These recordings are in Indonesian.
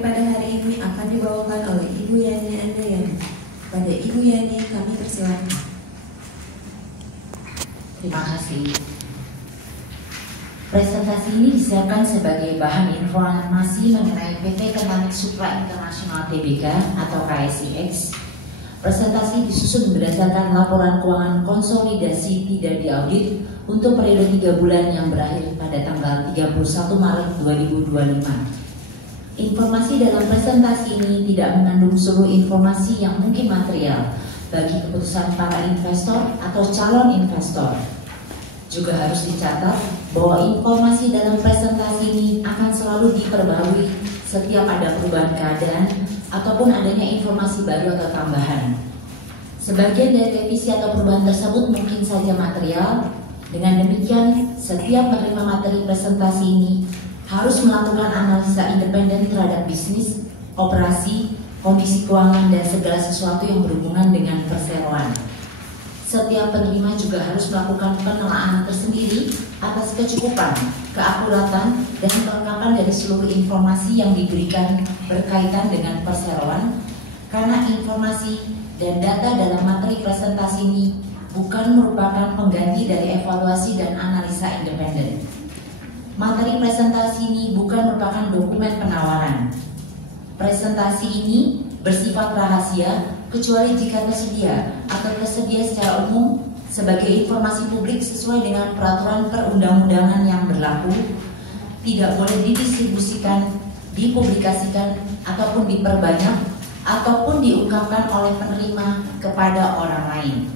Pada hari ini akan dibawakan oleh Ibu Yani Andayani. Pada Ibu Yani kami persilakan. Terima kasih. Presentasi ini disiapkan sebagai bahan informasi mengenai PT Kentanik Supra International Tbk atau KSIX. Presentasi disusun berdasarkan laporan keuangan konsolidasi tidak diaudit untuk periode 3 bulan yang berakhir pada tanggal 31 Maret 2025. Informasi dalam presentasi ini tidak mengandung seluruh informasi yang mungkin material bagi keputusan para investor atau calon investor. Juga harus dicatat bahwa informasi dalam presentasi ini akan selalu diperbarui setiap ada perubahan keadaan ataupun adanya informasi baru atau tambahan. Sebagian dari revisi atau perubahan tersebut mungkin saja material. Dengan demikian, setiap penerima materi presentasi ini harus melakukan analisa independen terhadap bisnis, operasi, kondisi keuangan, dan segala sesuatu yang berhubungan dengan perseroan. Setiap penerima juga harus melakukan penelaahan tersendiri atas kecukupan, keakuratan, dan kelengkapan dari seluruh informasi yang diberikan berkaitan dengan perseroan, karena informasi dan data dalam materi presentasi ini bukan merupakan pengganti dari evaluasi dan analisa independen. Materi presentasi ini bukan merupakan dokumen penawaran. Presentasi ini bersifat rahasia kecuali jika tersedia atau tersedia secara umum sebagai informasi publik sesuai dengan peraturan perundang-undangan yang berlaku, tidak boleh didistribusikan, dipublikasikan, ataupun diperbanyak, ataupun diungkapkan oleh penerima kepada orang lain.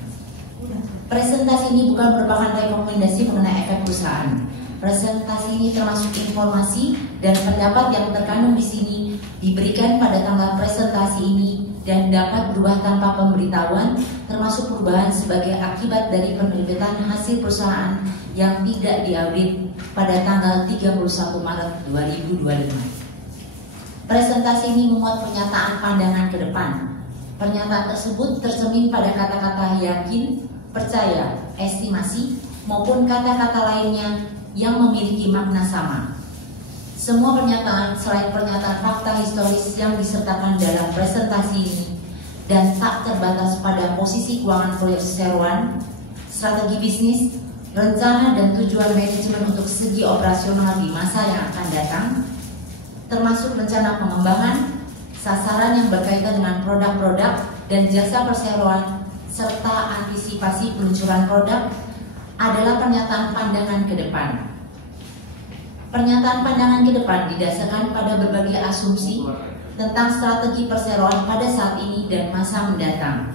Presentasi ini bukan merupakan rekomendasi mengenai efek perusahaan. Presentasi ini termasuk informasi dan pendapat yang terkandung di sini diberikan pada tanggal presentasi ini dan dapat berubah tanpa pemberitahuan, termasuk perubahan sebagai akibat dari penerbitan hasil perusahaan yang tidak diaudit pada tanggal 31 Maret 2025. Presentasi ini memuat pernyataan pandangan ke depan. Pernyataan tersebut tercermin pada kata-kata yakin, percaya, estimasi, maupun kata-kata lainnya yang memiliki makna sama. Semua pernyataan selain pernyataan fakta historis yang disertakan dalam presentasi ini dan tak terbatas pada posisi keuangan perseroan, strategi bisnis, rencana dan tujuan manajemen untuk segi operasional di masa yang akan datang, termasuk rencana pengembangan, sasaran yang berkaitan dengan produk-produk dan jasa perseroan, serta antisipasi peluncuran produk adalah pernyataan pandangan ke depan. Pernyataan pandangan ke depan didasarkan pada berbagai asumsi tentang strategi perseroan pada saat ini dan masa mendatang,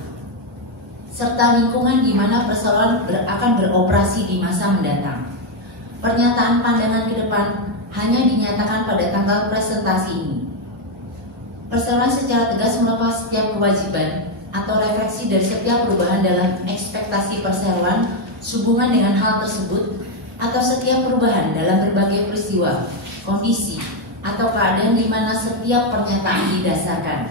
serta lingkungan di mana perseroan akan beroperasi di masa mendatang. Pernyataan pandangan ke depan hanya dinyatakan pada tanggal presentasi ini. Perseroan secara tegas melepas setiap kewajiban atau refleksi dari setiap perubahan dalam ekspektasi perseroan sehubungan dengan hal tersebut, atau setiap perubahan dalam berbagai peristiwa, kondisi, atau keadaan di mana setiap pernyataan didasarkan.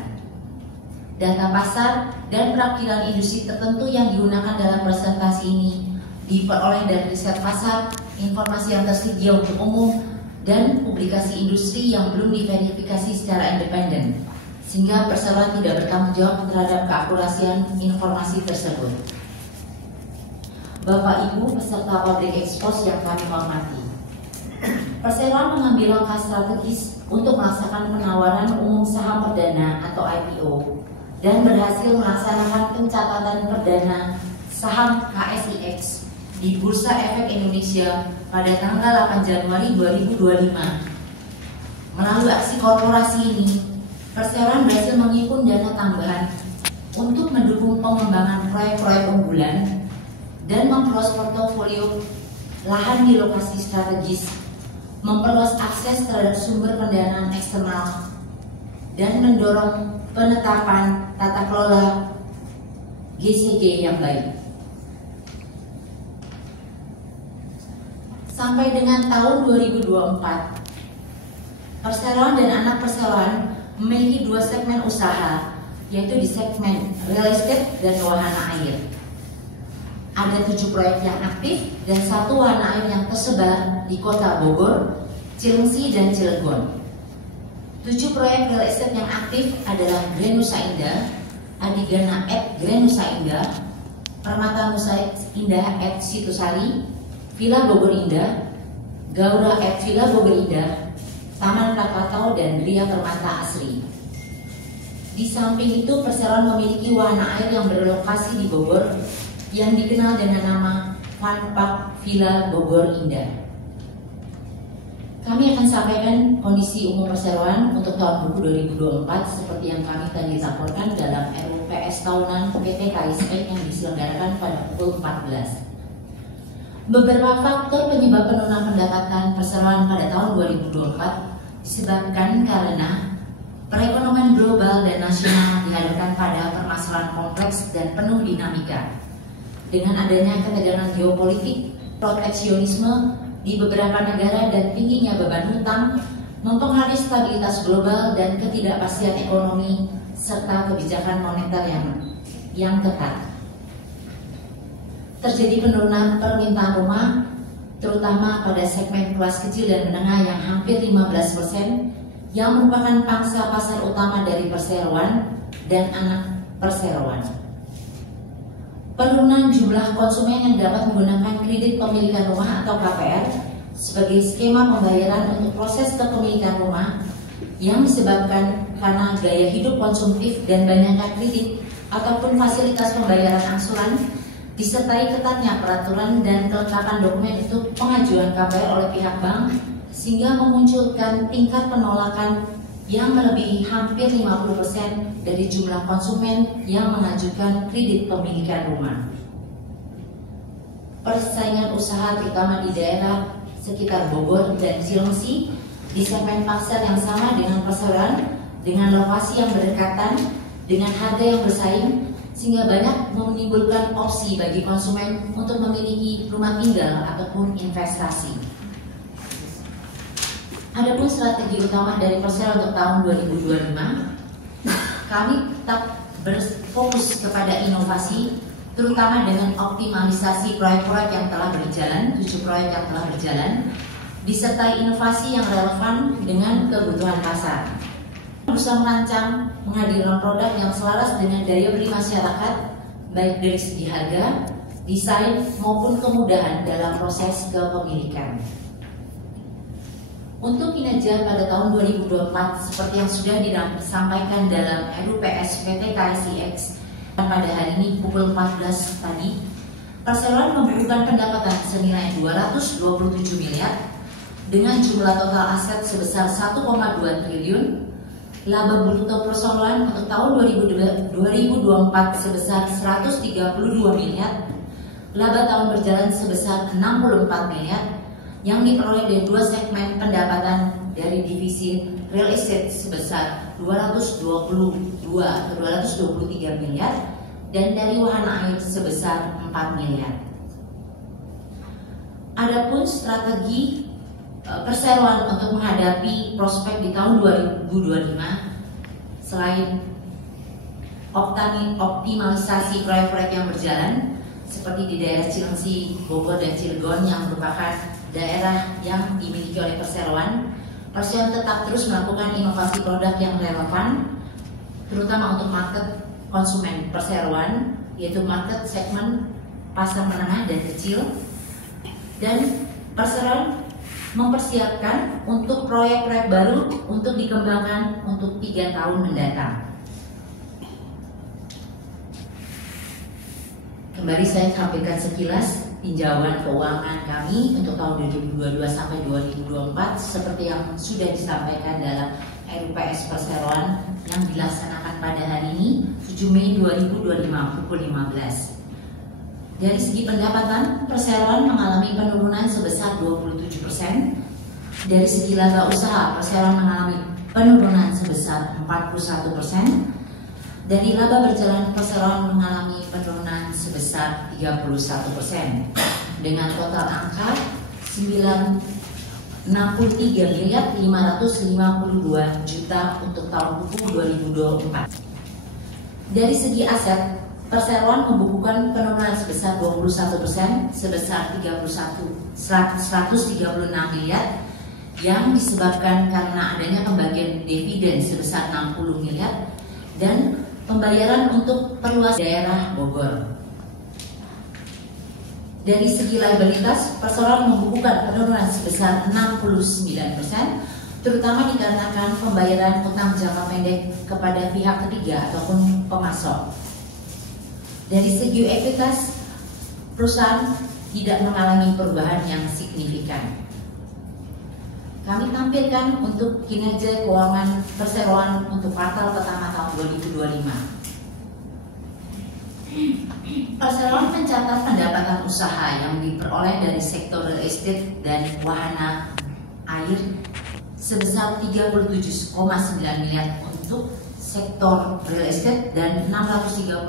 Data pasar dan perakilan industri tertentu yang digunakan dalam presentasi ini diperoleh dari riset pasar, informasi yang tersedia untuk umum, dan publikasi industri yang belum diverifikasi secara independen, sehingga perseroan tidak bertanggung jawab terhadap keakurasian informasi tersebut. Bapak Ibu peserta Public Expose yang kami hormati, perseroan mengambil langkah strategis untuk melaksanakan penawaran umum saham perdana atau IPO dan berhasil melaksanakan pencatatan perdana saham KSIX di Bursa Efek Indonesia pada tanggal 8 Januari 2025. Melalui aksi korporasi ini, perseroan berhasil menghimpun dana tambahan untuk mendukung pengembangan proyek-proyek unggulan dan memperluas portofolio lahan di lokasi strategis, memperluas akses terhadap sumber pendanaan eksternal, dan mendorong penetapan tata kelola GCG yang baik. Sampai dengan tahun 2024, perseroan dan anak perseroan memiliki 2 segmen usaha, yaitu di segmen real estate dan wahana air. Ada 7 proyek yang aktif dan 1 wahana air yang tersebar di Kota Bogor, Cilengsi, dan Cilegon. 7 proyek real estate yang aktif adalah Grand Nusa Indah, Adigana Grand Nusa Indah, Permata Nusa Indah Situsari, Villa Bogor Indah, Gaura Villa Bogor Indah, Taman Krakatau, dan Ria Permata Asri. Di samping itu, perseroan memiliki wahana air yang berlokasi di Bogor yang dikenal dengan nama Fun Park Villa Bogor Indah. Kami akan sampaikan kondisi umum perseroan untuk tahun buku 2024 seperti yang kami tadi laporkan dalam RUPS tahunan PT KSP yang diselenggarakan pada pukul 14. Beberapa faktor penyebab penurunan pendapatan perseroan pada tahun 2024 disebabkan karena perekonomian global dan nasional dihadapkan pada permasalahan kompleks dan penuh dinamika. Dengan adanya ketegangan geopolitik, proteksionisme di beberapa negara dan tingginya beban hutang mempengaruhi stabilitas global dan ketidakpastian ekonomi serta kebijakan moneter yang ketat. Terjadi penurunan permintaan rumah terutama pada segmen kelas kecil dan menengah yang hampir 15% yang merupakan pangsa pasar utama dari perseroan dan anak perseroan. Penurunan jumlah konsumen yang dapat menggunakan kredit pemilikan rumah atau KPR sebagai skema pembayaran untuk proses kepemilikan rumah yang disebabkan karena gaya hidup konsumtif dan banyaknya kredit ataupun fasilitas pembayaran angsuran disertai ketatnya peraturan dan kelengkapan dokumen untuk pengajuan KPR oleh pihak bank sehingga memunculkan tingkat penolakan yang melebihi hampir 50% dari jumlah konsumen yang mengajukan kredit pemilikan rumah. Persaingan usaha terutama di daerah sekitar Bogor dan Cilengsi di segmen pasar yang sama dengan perseroan dengan lokasi yang berdekatan dengan harga yang bersaing sehingga banyak menimbulkan opsi bagi konsumen untuk memiliki rumah tinggal ataupun investasi. Adapun strategi utama dari perseroan untuk tahun 2025, kami tetap berfokus kepada inovasi, terutama dengan optimalisasi proyek-proyek yang telah berjalan, 7 proyek yang telah berjalan, disertai inovasi yang relevan dengan kebutuhan pasar. Berusaha merancang menghadirkan produk yang selaras dengan daya beli masyarakat, baik dari segi harga, desain, maupun kemudahan dalam proses kepemilikan. Untuk kinerja pada tahun 2024 seperti yang sudah disampaikan dalam RUPS PT KSIX pada hari ini pukul 14 tadi, perseroan membukukan pendapatan senilai 227 miliar dengan jumlah total aset sebesar 1,2 triliun, laba bruto perseroan untuk tahun 2024 sebesar 132 miliar, laba tahun berjalan sebesar 64 miliar, yang diperoleh dari 2 segmen pendapatan dari divisi real estate sebesar 223 miliar dan dari wahana air sebesar 4 miliar. Adapun strategi perseroan untuk menghadapi prospek di tahun 2025 selain optimalisasi proyek-proyek yang berjalan seperti di daerah Cilengsi, Bogor, dan Cilegon yang merupakan daerah yang dimiliki oleh perseroan tetap terus melakukan inovasi produk yang relevan terutama untuk market konsumen perseroan, yaitu market segmen pasar menengah dan kecil, dan perseroan mempersiapkan untuk proyek-proyek baru untuk dikembangkan untuk 3 tahun mendatang. Kembali saya tampilkan sekilas tinjauan keuangan kami untuk tahun 2022 sampai 2024 seperti yang sudah disampaikan dalam RUPS Perseroan yang dilaksanakan pada hari ini 7 Mei 2025 pukul 15. Dari segi pendapatan, perseroan mengalami penurunan sebesar 27%. Dari segi laba usaha, perseroan mengalami penurunan sebesar 41%. Dari laba berjalan, perseroan mengalami penurunan sebesar 31%. Dengan total angka 63 miliar 552 juta untuk tahun buku 2024. Dari segi aset, perseroan membukukan penurunan sebesar 21% sebesar 136 miliar yang disebabkan karena adanya pembagian dividen sebesar 60 miliar dan pembayaran untuk perluasan daerah Bogor. Dari segi liabilitas, perseroan membukukan penurunan sebesar 69%, terutama dikarenakan pembayaran utang jangka pendek kepada pihak ketiga ataupun pemasok. Dari segi ekuitas, perusahaan tidak mengalami perubahan yang signifikan. Kami tampilkan untuk kinerja keuangan perseroan untuk kuartal pertama tahun 2025. Perseroan mencatat pendapatan usaha yang diperoleh dari sektor real estate dan wahana air sebesar 37,9 miliar untuk sektor real estate dan 631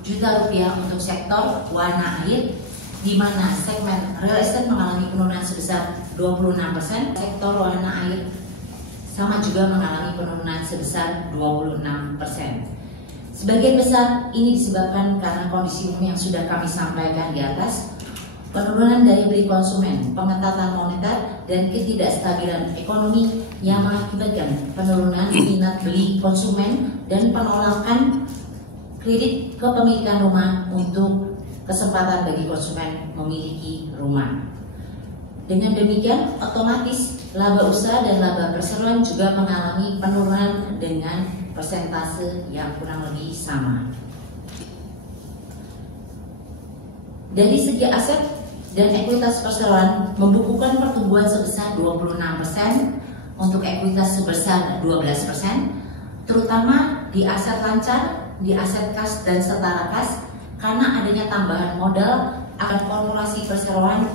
juta rupiah untuk sektor wahana air, di mana segmen real estate mengalami penurunan sebesar 26%, sektor wahana air sama juga mengalami penurunan sebesar 26%. Sebagian besar ini disebabkan karena kondisi umum yang sudah kami sampaikan di atas, penurunan daya beli konsumen, pengetatan moneter, dan ketidakstabilan ekonomi yang mengakibatkan penurunan minat beli konsumen dan penolakan kredit kepemilikan rumah untuk kesempatan bagi konsumen memiliki rumah. Dengan demikian, otomatis laba usaha dan laba perseroan juga mengalami penurunan dengan persentase yang kurang lebih sama. Dari segi aset dan ekuitas perseroan membukukan pertumbuhan sebesar 26%, untuk ekuitas sebesar 12%, terutama di aset lancar, di aset kas dan setara kas, karena adanya tambahan modal akan korporasi perseroan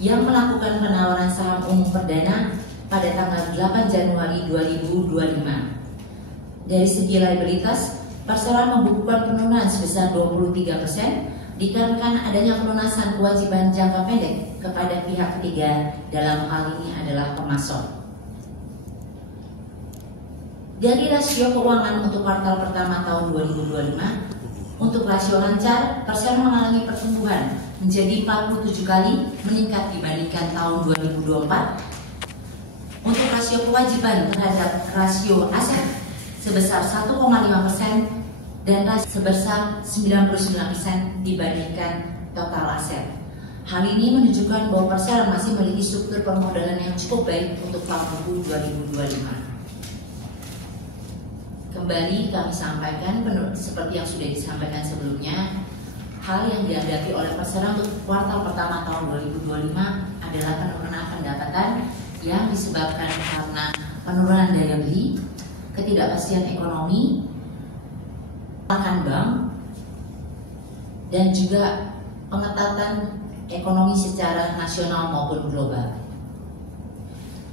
yang melakukan penawaran saham umum perdana pada tanggal 8 Januari 2025. Dari segi liabilitas, perseroan membukukan penurunan sebesar 23% dikarenakan adanya pelunasan kewajiban jangka pendek kepada pihak ketiga, dalam hal ini adalah pemasok. Dari rasio keuangan untuk kuartal pertama tahun 2025, untuk rasio lancar, perseroan mengalami pertumbuhan menjadi 47 kali meningkat dibandingkan tahun 2024. Untuk rasio kewajiban terhadap rasio aset sebesar 1,5% dan sebesar 99% dibandingkan total aset. Hal ini menunjukkan bahwa perseroan masih memiliki struktur permodalan yang cukup baik untuk tahun 2025. Kembali kami sampaikan seperti yang sudah disampaikan sebelumnya, hal yang dihadapi oleh perseroan untuk kuartal pertama tahun 2025 adalah penurunan pendapatan yang disebabkan karena penurunan daya beli, ketidakpastian ekonomi, akan bank, dan juga pengetatan ekonomi secara nasional maupun global.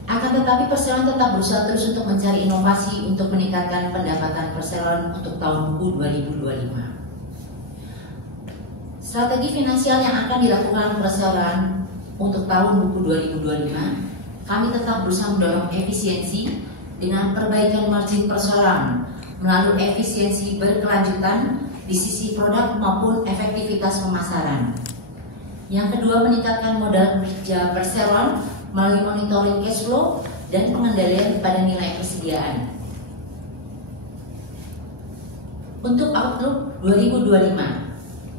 Akan tetapi perseroan tetap berusaha terus untuk mencari inovasi untuk meningkatkan pendapatan perseroan untuk tahun buku 2025. Strategi finansial yang akan dilakukan perseroan untuk tahun buku 2025, kami tetap berusaha mendorong efisiensi dengan perbaikan margin perseroan melalui efisiensi berkelanjutan di sisi produk maupun efektivitas pemasaran. Yang kedua, meningkatkan modal kerja perseroan melalui monitoring cash flow dan pengendalian pada nilai persediaan. Untuk outlook 2025,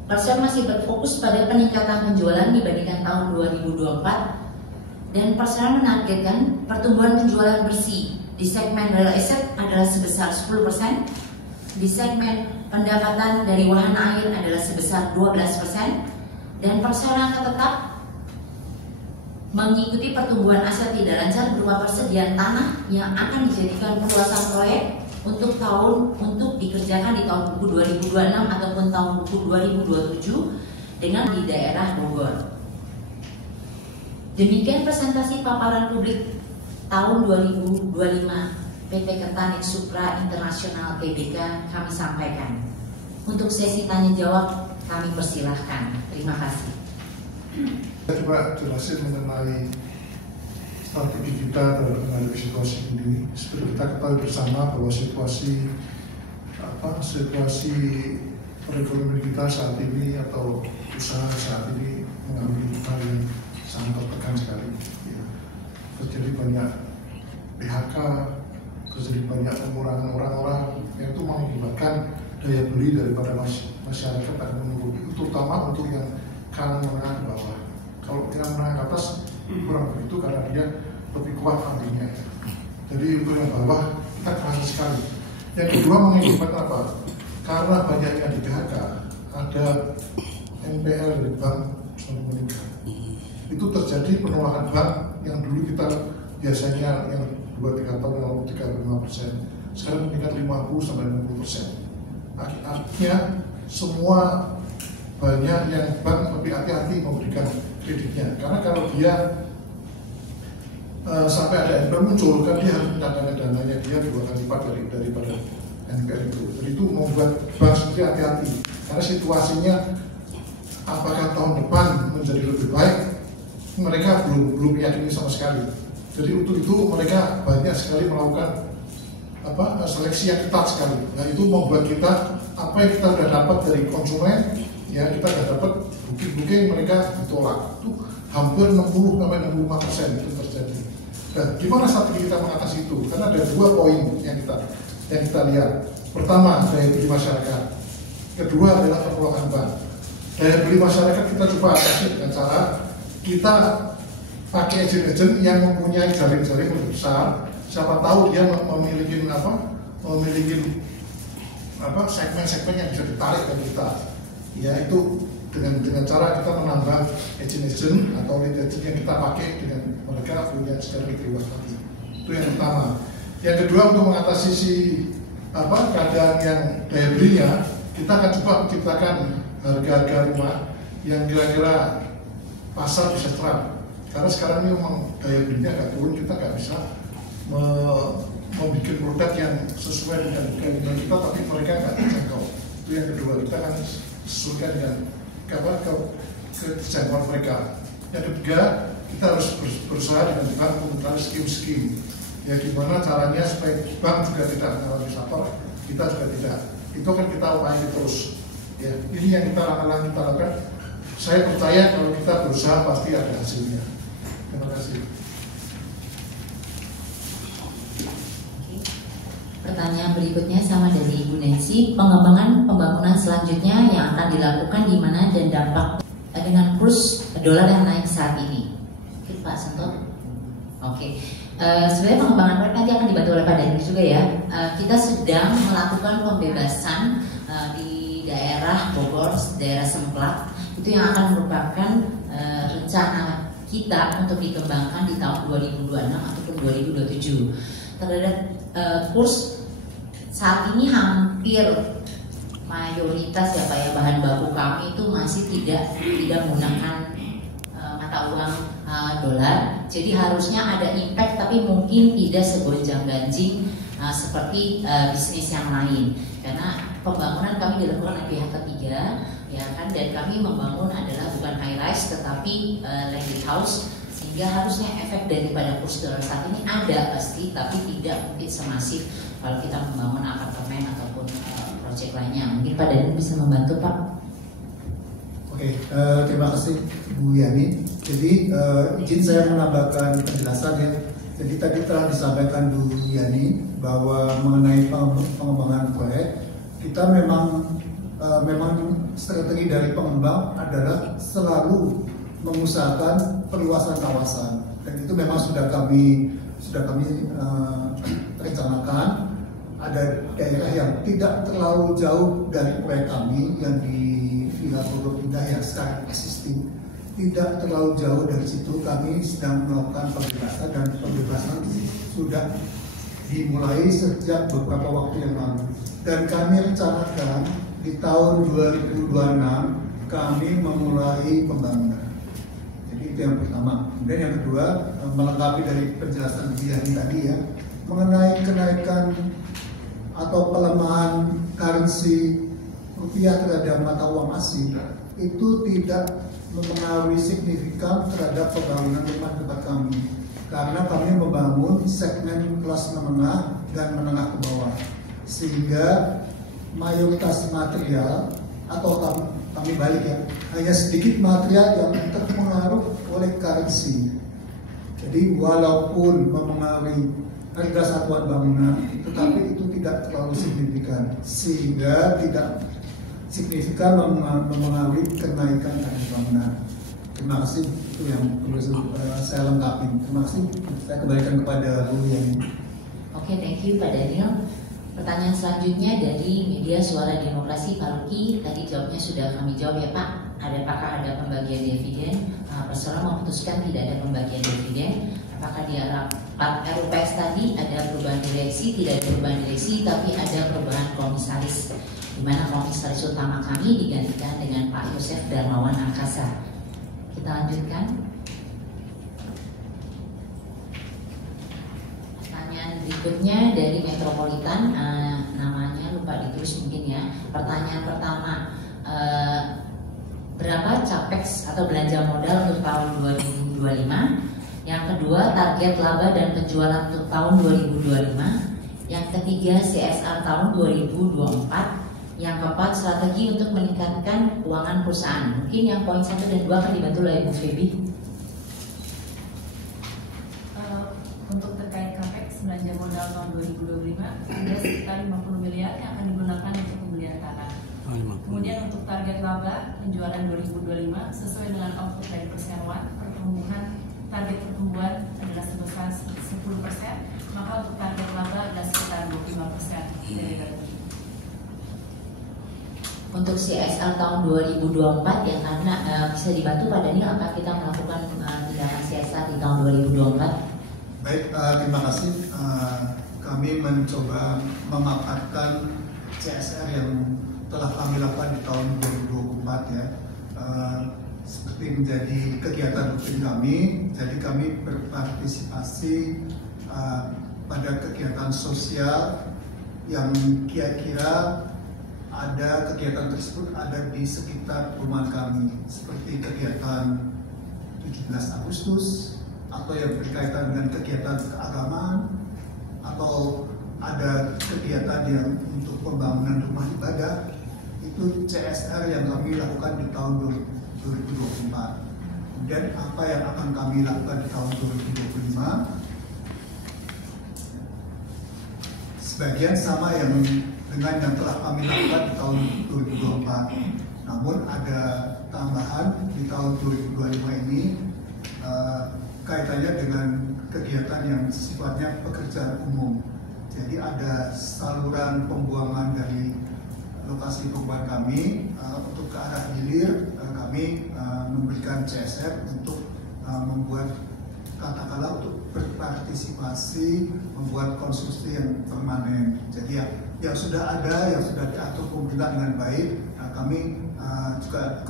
perseroan masih berfokus pada peningkatan penjualan dibandingkan tahun 2024 dan perseroan menargetkan pertumbuhan penjualan bersih di segmen real estate adalah sebesar 10%, di segmen pendapatan dari wahana air adalah sebesar 12%, dan perseroan akan tetap mengikuti pertumbuhan aset tidak lancar berupa persediaan tanah yang akan dijadikan perluasan proyek untuk dikerjakan di tahun buku 2026 ataupun tahun buku 2027 dengan di daerah Bogor. Demikian presentasi paparan publik tahun 2025 PT Kertanik Supra Internasional Tbk kami sampaikan. Untuk sesi tanya jawab kami persilahkan. Terima kasih. Saya coba jelasin mengenai strategi kita dalam menghadapi situasi ini. Seperti kita ketahui bersama bahwa situasi perekonomian kita saat ini atau usaha saat ini mengalami hal yang sangat tertekan sekali. Ya. terjadi banyak PHK, terjadi banyak pengurangan orang-orang yang itu mengakibatkan daya beli daripada masyarakat akan menurun, terutama untuk yang kalangan menengah ke bawah. Kalau yang menengah ke atas kurang begitu karena dia lebih kuat ambilnya. Jadi untuk yang bawah kita kerasa sekali. Yang kedua mengakibatkan apa? Karena banyaknya di PHK, ada NPL dari bank yang meningkat. Itu terjadi penolakan bank yang dulu kita biasanya yang 2-3 tahun lalu 35%, sekarang meningkat 50-60%. Artinya semua banyak yang bank lebih hati-hati memberikan kreditnya, karena kalau dia sampai ada NPL muncul kan dia harus mencatatkan dananya dia 2 kali lipat daripada NPL itu. Jadi itu membuat bank sendiri hati-hati karena situasinya apakah tahun depan menjadi lebih baik mereka belum meyakini sama sekali. Jadi untuk itu mereka banyak sekali melakukan seleksi yang ketat sekali. Nah itu membuat kita apa yang kita sudah dapat dari konsumen, ya kita sudah dapat bukti-bukti mereka ditolak. Itu hampir 60-65% itu terjadi. Dan gimana strategi kita mengatasi itu? Karena ada 2 poin yang kita lihat. Pertama, daya beli masyarakat. Kedua adalah pengelolaan bank. Daya beli masyarakat kita coba atasi dengan cara kita pakai agen-agen yang mempunyai jaring-jaring lebih besar. Siapa tahu dia memiliki segmen-segmen yang bisa ditarik dari kita. Ya itu dengan cara kita menambah agen-agen atau lead agent yang kita pakai dengan mereka punya secara lebih luas lagi. Itu yang pertama. Yang kedua, untuk mengatasi keadaan yang daya belinya, kita akan coba menciptakan harga-harga rumah yang kira-kira pasar bisa serap. Karena sekarang ini memang daya belinya agak turun, kita nggak bisa membuat produk yang sesuai dengan kita, tapi mereka nggak terjangkau. Itu yang kedua, kita akan sesuaikan dengan kejangkauan mereka. Yang ketiga, kita harus berusaha dengan bank untuk skim-skim. Ya gimana caranya supaya bank juga tidak mengalami saper, kita juga tidak. Itu kan kita upayakan terus. Ya, ini yang kita lakukan. Saya percaya kalau kita berusaha pasti ada hasilnya. Terima kasih. Pertanyaan berikutnya sama dari Ibu Nancy. Pengembangan pembangunan selanjutnya yang akan dilakukan di mana dan dampak dengan kurs dolar yang naik saat ini. Oke, Pak Sentot. Oke. Sebenarnya pengembangan proyek nanti akan dibantu oleh Pak Dani juga ya. Kita sedang melakukan pembebasan di daerah Bogor, daerah Semplak. Itu yang akan merupakan rencana kita untuk dikembangkan di tahun 2026 ataupun 2027. Terhadap kurs saat ini hampir mayoritas ya Pak ya, bahan baku kami itu masih tidak menggunakan mata uang dolar. Jadi harusnya ada impact, tapi mungkin tidak segonjang-ganjing seperti bisnis yang lain. Karena pembangunan kami dilakukan oleh pihak ketiga, ya kan, dan kami membangun adalah bukan high rise tetapi landed house, sehingga harusnya efek daripada kurs dolar saat ini ada pasti, tapi tidak mungkin semasif kalau kita membangun apartemen ataupun proyek lainnya. Mungkin Pak Dani bisa membantu Pak. Oke, terima kasih Bu Yani. Jadi izin saya menambahkan penjelasan ya. Jadi tadi telah disampaikan Bu Yani bahwa mengenai pengembangan proyek, kita memang strategi dari pengembang adalah selalu mengusahakan perluasan kawasan, dan itu memang sudah kami rencanakan. Ada daerah yang tidak terlalu jauh dari proyek kami yang di Villa Bogor Indah yang sekarang existing, tidak terlalu jauh dari situ. Kami sedang melakukan pembebasan, dan pembebasan sudah dimulai sejak beberapa waktu yang lalu, dan kami rencanakan di tahun 2026 kami memulai pembangunan. Jadi itu yang pertama. Kemudian yang kedua, melengkapi dari penjelasan Diani tadi ya, mengenai kenaikan atau pelemahan currency rupiah terhadap mata uang asing, itu tidak mempengaruhi signifikan terhadap pembangunan rumah tempat kami, karena kami membangun segmen kelas menengah dan menengah ke bawah, sehingga mayoritas material atau kami balik ya, hanya sedikit material yang terpengaruh oleh currency. Jadi walaupun memengaruhi harga satuan bangunan, tetapi itu tidak terlalu signifikan, sehingga tidak signifikan memengaruhi kenaikan harga bangunan. Terima kasih, itu yang perlu saya lengkapi. Terima kasih, saya kembalikan kepada Bu Yani. Oke, thank you Pak Daniel. Pertanyaan selanjutnya dari media Suara Demokrasi Pak Luki. Tadi jawabnya sudah kami jawab ya Pak. Apakah ada pembagian dividen? Perseroan memutuskan tidak ada pembagian dividen. Apakah di rapat RUPS tadi ada perubahan direksi? Tidak ada perubahan direksi, tapi ada perubahan komisaris, di mana komisaris utama kami digantikan dengan Pak Yosef Darmawan Angkasa. Kita lanjutkan. Pertanyaan berikutnya dari Metropolitan, namanya lupa ditulis mungkin ya. Pertanyaan pertama, berapa capex atau belanja modal untuk tahun 2025? Yang kedua, target laba dan penjualan untuk tahun 2025. Yang ketiga, CSR tahun 2024. Yang keempat, strategi untuk meningkatkan keuangan perusahaan. Mungkin yang poin 1 dan 2 akan dibantu oleh Bu Febi. Untuk terkait capex belanja modal tahun 2025 ada sekitar 50 miliar yang akan digunakan untuk pembelian tanah. Kemudian untuk target laba penjualan 2025 sesuai dengan output dari perseroan, target pertumbuhan adalah sebesar 10%, maka untuk target laba adalah sekitar 25% dari revenue. Untuk CSR tahun 2024 ya, karena bisa dibantu Pak Daniel, apa kita melakukan tindakan CSR di tahun 2024? Baik, terima kasih. Kami mencoba memaparkan CSR yang telah kami lakukan di tahun 2024 ya. Seperti menjadi kegiatan rutin kami, jadi kami berpartisipasi pada kegiatan sosial yang kira-kira ada kegiatan tersebut ada di sekitar rumah kami, seperti kegiatan 17 Agustus atau yang berkaitan dengan kegiatan keagamaan, atau ada kegiatan yang untuk pembangunan rumah ibadah. Itu CSR yang kami lakukan di tahun 2024. Kemudian apa yang akan kami lakukan di tahun 2025? Sebagian sama yang dengan yang telah kami lakukan di tahun 2024. Namun ada tambahan di tahun 2025 ini kaitannya dengan kegiatan yang sifatnya pekerjaan umum. Jadi ada saluran pembuangan dari lokasi pembuangan kami untuk ke arah hilir, kami memberikan CSR untuk membuat, katakanlah untuk berpartisipasi membuat konstruksi yang permanen. Jadi yang sudah ada, yang sudah diatur pemerintah dengan baik, kami juga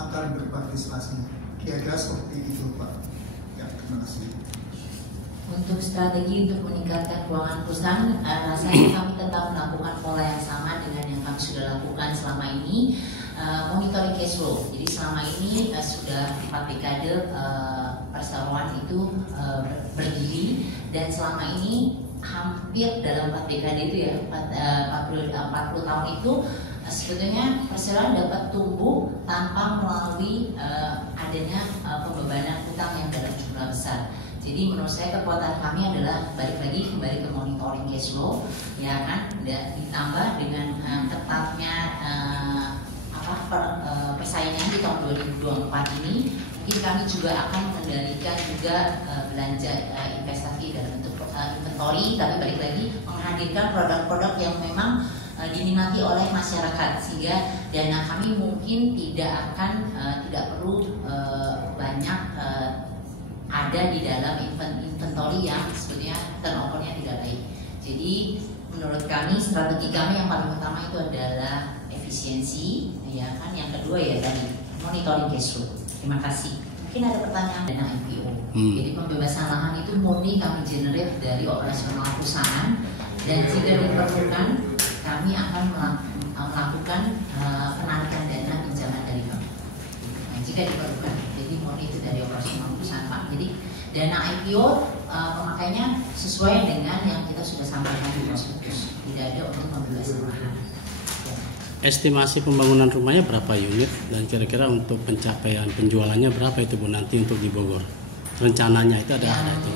akan berpartisipasi. Kira-kira seperti itu Pak. Ya, terima kasih. Untuk strategi untuk meningkatkan keuangan perusahaan, rasanya kami tetap melakukan pola yang sama dengan yang kami sudah lakukan selama ini, monitoring cash flow. Jadi selama ini sudah 4 dekade perseroan itu berdiri, dan selama ini hampir dalam 4 dekade itu ya, 40 tahun itu sebetulnya perseroan dapat tumbuh tanpa melalui adanya pembebanan utang yang dalam jumlah besar. Jadi menurut saya kekuatan kami adalah balik lagi kembali ke monitoring cash flow, ya kan, dan ditambah dengan ketatnya persaingan di tahun 2024 ini. Mungkin kami juga akan mengendalikan juga belanja investasi dalam bentuk inventory, tapi balik lagi menghadirkan produk-produk yang memang diminati oleh masyarakat, sehingga dana kami mungkin tidak perlu banyak ada di dalam inventory yang sebetulnya turnover-nya tidak baik. Jadi menurut kami strategi kami yang paling utama itu adalah efisiensi, ya kan. Yang kedua ya tadi monitoring cash flow. Terima kasih. Mungkin ada pertanyaan dana IPO. Jadi pembebasan lahan itu murni kami generate dari operasional perusahaan, dan jika diperlukan kami akan melakukan penarikan dana pinjaman dari bank. Nah, jika diperlukan, jadi murni itu dari operasional perusahaan Pak. Jadi dana IPO pemakaiannya sesuai dengan yang kita sudah sampaikan di prospektus. Tidak ada untuk pembebasan lahan. Estimasi pembangunan rumahnya berapa unit, dan kira-kira untuk pencapaian penjualannya berapa itu Bu nanti untuk di Bogor? rencananya itu ada itu.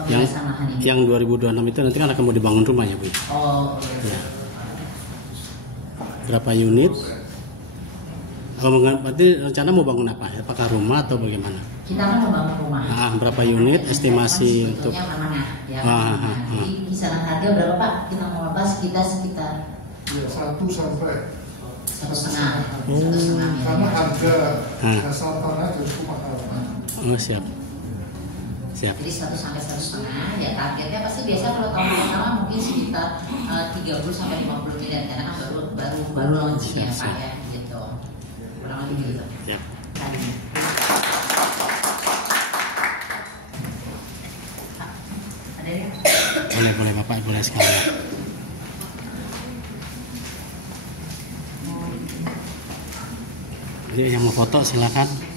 Pembebasan lahan ini. Yang 2026 itu nanti kan akan mau dibangun rumah ya Bu. Oh, Ya. Berapa unit? Berarti rencana mau bangun apa? Apakah rumah atau bagaimana? kita kan membangun rumah. Berapa unit estimasi untuk? Sebetulnya menengah, ya. Jadi kisaran harga berapa Pak? Kita mau bahas kita sekitar Ya 1 sampai 1,5. karena Ya. harga dasar tanah itu mahal. Oh siap. Siap. Jadi 1 sampai 1,5 ya, targetnya pasti biasa kalau tahun pertama mungkin sekitar 30 sampai 50 miliar karena kan baru launching ya Pak ya, gitu. Kurang lebih gitu. Siap. Tadi. Ada ya? Boleh Bapak, boleh sekali. Jadi yang mau foto silakan.